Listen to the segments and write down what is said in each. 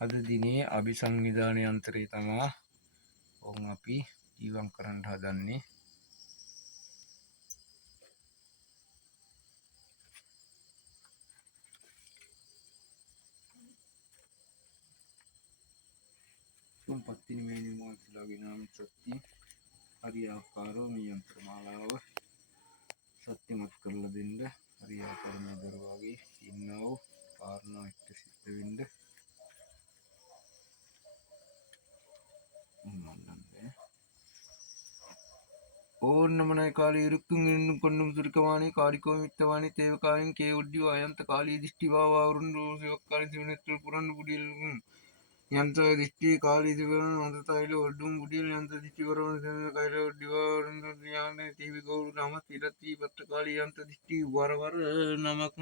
අද දිනේ අභිසංවිධාන යන්ත්‍රය තමා ඔවුන් අපි ජීවම් කරන්න හදන්නේ. තුන්පත්තිනි මේ නිමෝන්තුලාගේ නාම සත්‍ය හරියාකාරව මේ යන්ත්‍ර මාලාව සත්‍යමත් කරලා දෙන්න හරියාකාරව දරුවාගේ ඉන්නව කාරණා එක්ක සිද්ධ වෙන්න ඕන්නමනයි කාලී ඉරුක්කුන් ඉන්නුම් කොන්නුම් සුරිකවානි කාරිකෝ මිත්තවානි තේවකායෙන් කේ උඩ්ඩිව අයන්ත කාලී දිෂ්ටිවාවා වරුන්ඩු සිවක්කාලි සිවනෙත්තුල් පුරන්න පුඩිල්ගුන් යන්ත දිෂ්ටි කාලී සිවරන මතතයිල ඔඩ්ඩුම් පුඩිල් යන්ත දිෂ්ටිවරවන සඳ කයිල ඔඩ්ඩිවාරුන්ද යාන තීවිකවුරු නම තිරත්ති පත්ත කාලී යන්ත දිෂ්ටි වරවර නමක්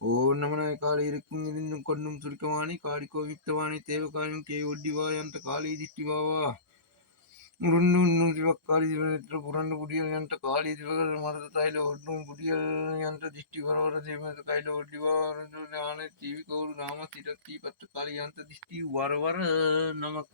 ඕන්නමනයි කාලී ඉරුක්කුන් ඉන්නුම් කොන්නුම් සුරිකවානි කාරිකෝ මිත්තවානි තේවකායෙන් කේ උඩ්ඩිවා යන්ත කාලී දිෂ්ටිවාවා උරුන්නුන් සිවක්කාලි සිවනෙත්තුල් පුරන්න පුඩියල් යන්ත කාලී සිවකර මතතයිල ඔඩ්ඩුම් පුඩියල් යන්ත දිෂ්ටිවරවර සේමත කයිල ඔඩ්ඩිවාරුන්ද යාන තීවිකවුරු නාම තිරත්ති පත්ත කාලී යන්ත දිෂ්ටි වරවර නමක්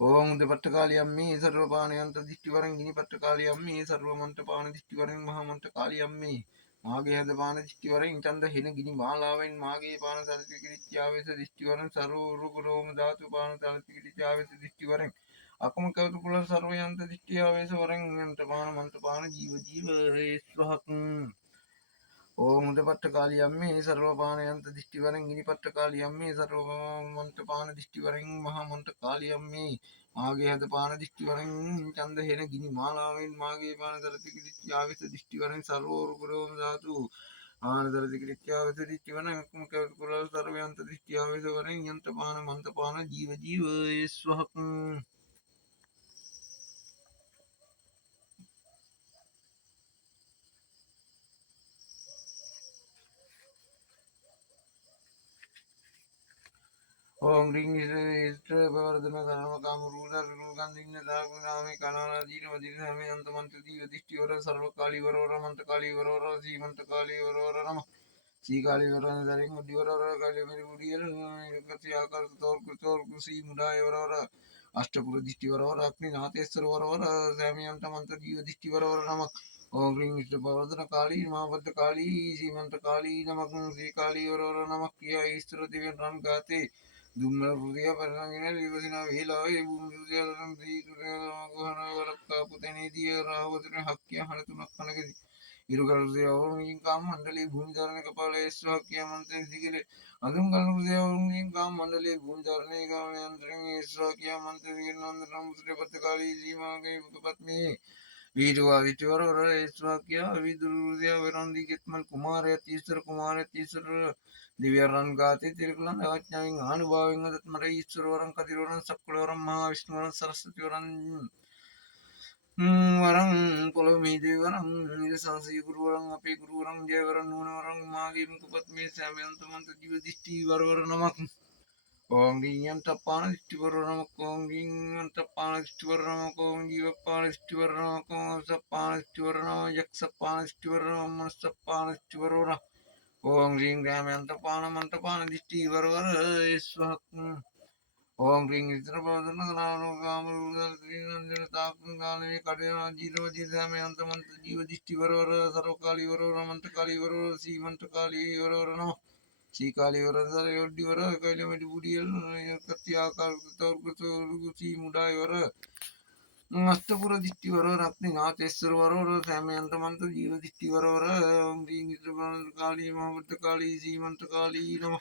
ඕම් උද පට්ටකාලි අම්මේ සර්වපාන යන්ත දිෂ්ටිවරෙන් ගිනි පට්ටකාලි අම්මේ සර්වමන්ත පාන දිෂ්ටිවරෙන් මහමන්ත කාලි අම්මේ මාගේ හද පාන දිෂ්ටිවරෙන් චන්ද හෙන ගිනි මාලාවෙන් මාගේ පාන තලති කිරිච්චාවෙස දිෂ්ටිවරෙන් සර්ව උරුගරෝම ධාතු පාන තලති කිරිච්චාවෙස දිෂ්ටිවරෙන් අකම කවතු කුල සර්ව යන්ත දිෂ්ටියාවෙස වරෙන් යන්ත පාන මන්ත පාන ජීව ජීව ස්වහක් ඕම් උද පට්ටකාලි අම්මේ සර්වපාන යන්ත දිෂ්ටිවරෙන් ගිනි පට්ටකාලි අම්මේ සර්වමන්ත පාන දිෂ්ටිවරෙන් මහමන්ත කාලි අම්මේ මාගේ හද පාන දිෂ්ටිවරෙන් චන්ද හෙන ගිනි මාලාවෙන් මාගේ පාන තලති කිරිච්චාවෙස දිෂ්ටිවරෙන් සර්ව උරුගරෝම ධාතු පාන තලති කිරිච්චාවෙස දිෂ්ටිවරෙන් අකම කවතු කුල සර්ව යන්ත දිෂ්ටියාවෙස වරෙන් යන්ත පාන මන්ත පාන ජීව ජීව ස්වහක් ඕම් රිං ඉස්ට පවර්ධන සරමකාම රූදල් රූගන්දින්න දාගුණාමේ කනාදීන වදින හැම යන්ත මන්ත දීව දිෂ්ටිවර සර්වකාලී වරවර මන්ත කාලී වරවර සීමන්ත කාලී වරවර නම සීකාලී වරවර දරින් උඩිවරවර කාලී මෙරි උඩියල් එකති ආකාර තෝර්කු සී මුඩාය වරවර අෂ්ටපුර දිෂ්ටිවරවර අක්නි නාතේස්වර වරවර සෑම යන්ත මන්ත දීව දිෂ්ටිවරවර නමක් ඕම් රිං ඉස්ට පවර්ධන කාලී මාබද්ධ කාලී සීමන්ත කාලී නමක් සීකාලී වරවර නමක් කියා ඊස්තර දිවෙන් රන් ගාතේ දුම්මල පුදිය පරණගෙන විවසින වේලාවේ භූමි සුසියලනම් දීතුරයමගහනවලක්කා පුතැනේදිය රාවතුන හක්කිය හන තුනක් කනකෙදී ඉරුකරුසිය අවුන්ගින් කාම් මණ්ඩලයේ භූමිධාරණ කපාල ඒස්වාක්කිය මන්තෙන් සිගිල අඳුම් කලුසිය අවුන්ගින් කාම් මණ්ඩලයේ භූමිධාරණය කාම යන්ත්‍රයෙන් ඒස්වාක්කිය මන්තෙන් සිගිල නන්දනම් මුසුර පත්තකාලී සීමාගේ මුකපත්මේ වීටවා විටවරවර ඒස්වාක්කිය විදුරුසිය වරන්දී ගෙත්මල් කුමාරය තීස්තර කුමාරය තීස්තර දිව්‍යරන් ගාතේ තිරකලන් අවඥාවෙන් ආනුභාවයෙන් අදත් මට ඊශ්වරවරන් කතිරවරන් සක්වලවරන් මහා විෂ්ණුවරන් සරස්වතිවරන් වරන් පොළොව මීදේවරන් සංසී ගුරුවරන් අපේ ගුරුවරන් ජයවරන් නුවණවරන් මාගේ මුකපත්මේ සෑමයන්ත මන්ත ජීව දිෂ්ටි වරවර නමක් ඕම් ගියන්ත පාන දිෂ්ටිවර නමක් ඕම් ගියන්ත පාන දිෂ්ටිවර නමක් ඕම් ජීව පාන දිෂ්ටිවර නමක් ඕම් සපාන දිෂ්ටිවර නමක් යක්ෂ පාන දිෂ්ටිවර නමක් මනස පාන දිෂ්ටිවර නමක් ඕම් රිං ග්‍රාමයන්ත පාන මන්ත පාන දිෂ්ටි වරවර ස්වහක් ඕම් රිං ඉතර පවදන කනානුගාම රූදල් ත්‍රීනන්දන තාකුන් කාලයේ කඩයනා ජීරවජී සෑමයන්ත මන්ත ජීව දිෂ්ටි වරවර සර්වකාලී වරවර මන්ත කාලී වරවර සීමන්ත කාලී වරවර නමක් සීකාලී වරවර යොඩ්ඩි වර කයිලමෙඩි පුඩියල් කත්ති ආකාර තවර්ගතෝරුගු සී මුඩායි වර අස්තපුර දිෂ්ටි වරවර අක්නි නාතේස්වර වරවර සෑමයන්ත මන්ත ජීව දිෂ්ටි වරවර ඕම් රිං ඉතර කාලී මහබුද්ධ කාලී සීමන්ත කාලී නම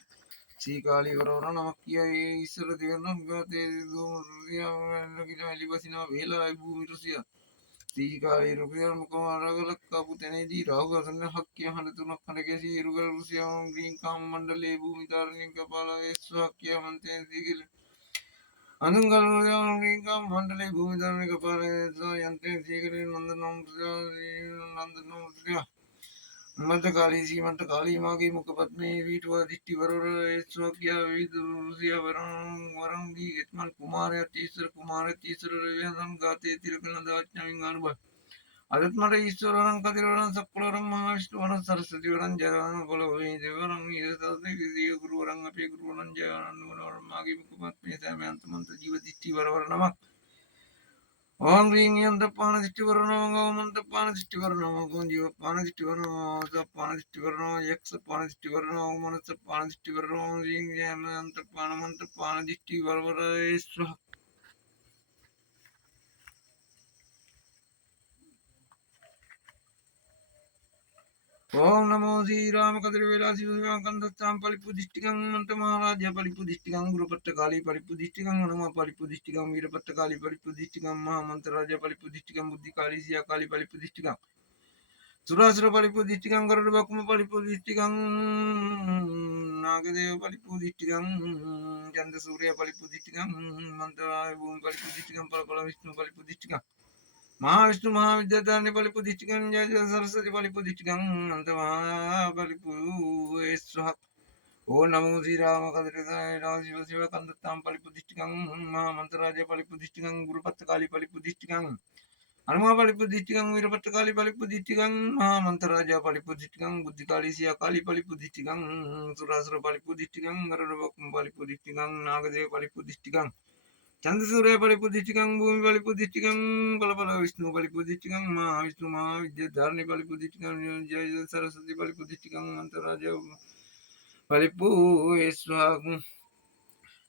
සීකාලී වරවර නමක් කිය ඉස්සර දෙවනම් ගතේ දුමුරියවැල්ලකිට වැලිබසිනා වේලායි භූමි රුසිය සීකාලී රුපියල් මුකමාරගලක්කා පුතැනේදී රාහුගසන්න හක්කිය හඬ තුනක් හඬකැසී ඉරුගල රුසියාවම් ග්‍රීන් කාම් මණ්ඩලයේ භූමිධාරණයෙන් කපාල ඒස්වාක්කිය මන්තයෙන් සීගිල අනුගලුරියාවම් ග්‍රීන් කාම් මණ්ඩලයේ භූමිධාරණය කපාල යන්තයෙන් සීගල නන්දනම් මන්ත කාලී සීමන්ත කාලී මාගේ මුකපත්මේ වීටවා දිෂ්ටි වරවර ඒස්වාක්කිය විදුරුසිය වරන්දී ගෙත්මන් කුමාරය තීස්තර කුමාරය තීස්තර රවියන් ගාතේ තිරකලන දාච්ඥාවෙන් ආනුභාවයෙන් அதத்மட ஈஸ்வரன் கதிரவரன் சக்குலவரம் மகாவிஷ்ணுவரன் சரஸ்வதிவரன் ஜெயவரன் குலவை தேவரம் ஈரசதி விதிய குருவரன் அப்பி குருவரன் ஜெயவரன் மாகி முக்குமத்மே சாமியந்தமந்த ஜீவதிஷ்டி வரவர நம ஓம் ரீம் யந்தப்பான திஷ்டி வரணம் ஓம் அந்தப்பான திஷ்டி வரணம் ஓம் ஜீவப்பான திஷ்டி வரணம் ஓசப்பான திஷ்டி வரணம் யக்ஷப்பான திஷ்டி வரணம் ஓம் மனசப்பான திஷ்டி வரணம் ஓம் ரீம் யந்தப்பான மந்தப்பான திஷ்டி வரவர ஸ்வஹ ఓం నమో శ్రీరామ కదిరి విలాసి కందస్తాం పలిపు దిష్టికం మంత మహారాజ పలిపు దిష్టికం గురుపట్టకాళి పలిపు దిష్టికం హనుమ పలిపు దిష్టికం వీరపట్టకాళి పలిపు దిష్టికం మహామంతరాజ పలిపు దిష్టికం బుద్ధికాళి సియాకాళి పలిపు దిష్టికం సురాసుర పలిపు దిష్టికం గరుడు బకుమ పలిపు దిష్టికం నాగదేవ పలిపు దిష్టికం చంద్ర సూర్య పలిపు దిష్టికం మంత్రాయ భూమి పలిపు దిష్టికం పలపల విష్ణు పలిపు దిష్టికం మహావిష్ణు మహావిద్యాధారిణి పలిపు దిష్టికం జయ సరస్వతి పలిపు దిష్టికం అంత మహాపలిపు స్వహ ఓ నమో శ్రీరామ కదిరి శివ శివ కందత్తాం పలిపు దిష్టికం మహామంత్రరాజ పలిపు దిష్టికం గురుపత్తకాళి పలిపు దిష్టికం హనుమ పలిపు దిష్టికం వీరపత్తకాళి పలిపు దిష్టికం మహామంత్రరాజ పలిపు దిష్టికం బుద్ధికాళి సియాకాళి పలిపు దిష్టికం సురాసుర పలిపు దిష్టికం గరుడ పలిపు దిష్టికం నాగదేవ పలిపు దిష్టికం చంద్రసూర్య పలిపు దిష్టికం భూమి పలిపు దిష్టికం పలపల విష్ణు పలిపు దిష్టికం మహావిష్ణు మహావిద్యాధారిణి పలిపు దిష్టికం జయ సరస్వతి పలిపు దిష్టికం అంతరాజ పలిపు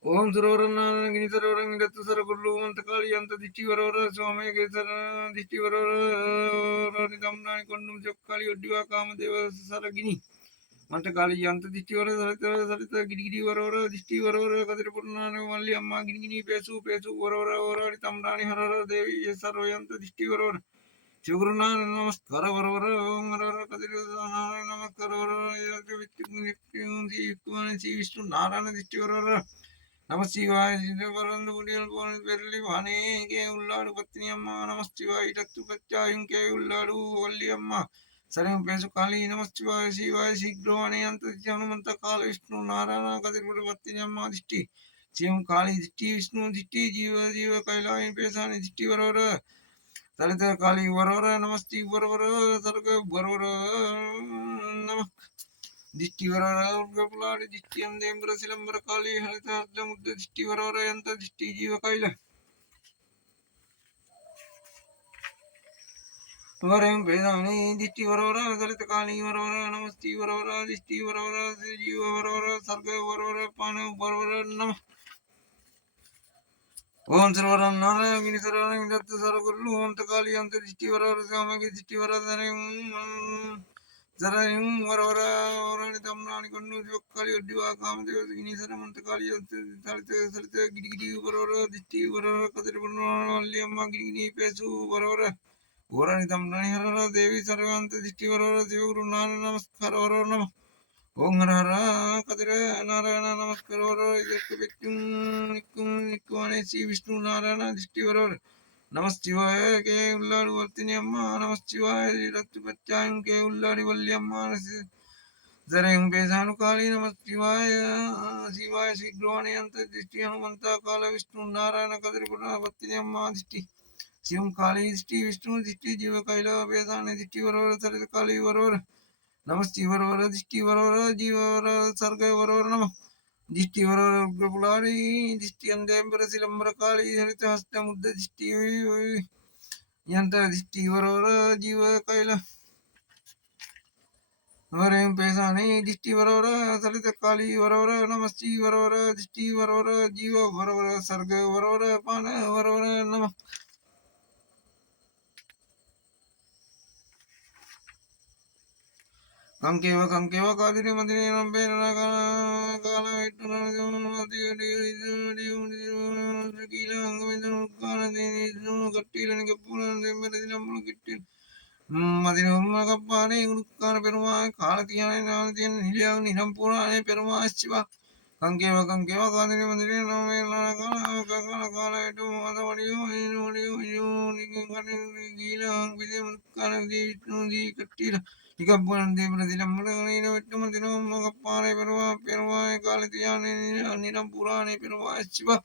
ఓం సరోవరనారాయణ గిని సరోవరం దత్తు సరగుర్లు అంతకాళి అంత దిష్టి వరవర స్వామి కేసర దిష్టి వరవర దమ్నాని కొండం చొక్కాలి ఒడ్డివా కామదేవ సరగిని మంటకాళి అంత దిష్టి వర సరిత సరిత గిడిగిడి వరవర దిష్టి వరవర కదిరిపున్నాను మళ్ళీ అమ్మ గిడిగిని పేసు పేసు వరవర వరవడి తమ్రాని హరర దేవి సర్వయంత దిష్టి వరవర శివగురునారాయణ నమస్కార వరవర ఓం హరవర కదిరి నమస్కార వరవర శ్రీ విష్ణు నారాయణ దిష్టి వరవర நம சிவாய் சிவபரந்து குடியல் போன பெருளி வானே கே உள்ளாடு பத்தினி அம்மா நம சிவாய் டத்து பச்சாயும் கே உள்ளாடு வள்ளி அம்மா சரம் பேசு காளி நம சிவாய் சிவாய் சீக்கிரவாணி அந்த ஹனுமந்த கால விஷ்ணு நாராயண கதிர்புட பத்தினி அம்மா திஷ்டி சிவம் காளி திஷ்டி விஷ்ணு திஷ்டி ஜீவ ஜீவ கைலாய பேசானி திஷ்டி வரவர சரித காளி வரவர நமஸ்தி வரவர சர்க வரவர நம దిష్టి వరవరాడి దిష్టి అందేంబర శిలంబర కాళీ హరితార్థ ముద్ద దిష్టి వరవర ఎంత దిష్టి జీవ కైల వరం వేదాని దిష్టి వరవర దళిత కాళీ వరవర నమస్తి వరవర దిష్టి వరవర జీవ వరవర సర్గ వరవర పాన వరవర నమ ఓం సర్వరం నారాయణ గిరి సర్వరం దత్త సరగురులు అంత కాళీ అంత దిష్టి వరవర స్వామికి దిష్టి వరవర జరయం వరవర వరని తమ్రాని కొన్ను చొక్కాలి ఒడ్డివా కామదేవ గినీసరమంతకాళి సరిత సరిత గిడిగిడి వరవర దిష్టి వరవర కదిరిపుల్లి అమ్మ గిడిగిడి పేసు వరవర వరని తమ్రాని హరర దేవి సర్వాంత దిష్టి వరవర శివగురు నారాయణ నమస్కార వరవర నమ ఓం హర కదిర నారాయణ నమస్కార వరవర ఇదొక్క వ్యక్తి నిక్కు అనే శ్రీ విష్ణు నారాయణ దిష్టి వరవర நம சிவாய கே உள்ளாடு வர்த்தினி அம்மா நம சிவாய ரத்து பச்சாயம் கே உள்ளாடி வள்ளி அம்மா ஜரயம் பேசானு காளி நம சிவாய சிவாய சீக்கிரவாணி அந்த திஷ்டி ஹனுமந்த கால விஷ்ணு நாராயண கதிரிபுர வர்த்தினி அம்மா திஷ்டி சிவம் காளி திஷ்டி விஷ்ணு திஷ்டி ஜீவ கைல பேசானி திஷ்டி வரவர சரித காளி வரவர நமஸ்தி வரவர திஷ்டி வரவர ஜீவ வர சர்க வரவர நம దిష్టి వరపులాడి దిష్టి అందేంబర శిలంబర కాళీ హరిత హస్త ముద్ద దిష్టి యంత్ర దిష్టి వరవర జీవ కైల వరం పేసాని దిష్టి వరవర సలిత కాళీ వరవర నమస్తి వరవర దిష్టి వరవర జీవ వరవర సర్గ వరవర పాన వరవర నమ కంకేవ కంకేవ కాదిరి మందిరి నంబేన కాల கட்டிலனு கப்பூரம்பு கிட்டி மதினப்பானை உடுக்கான பெருமாய் காலத்தியானை நாளத்தியன் நிலையாக நிலம் பூரானே பெருமாய் சிவா கங்கேவ கங்கேவ காதிரி மந்திரி காலம் மதவடியும் கட்டில கப்பானை பெருமாய் காலத்தியானை நிலம் பூரானே பெருமாய் சிவா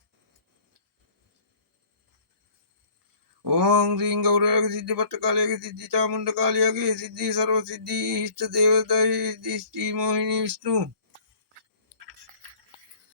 ओम श्री गौरव सिद्धि पट्ट काले सिद्धि चामुंड कालिया की सिद्धि सर्व सिद्धि इष्ट देवता सिद्धि श्री मोहिनी विष्णु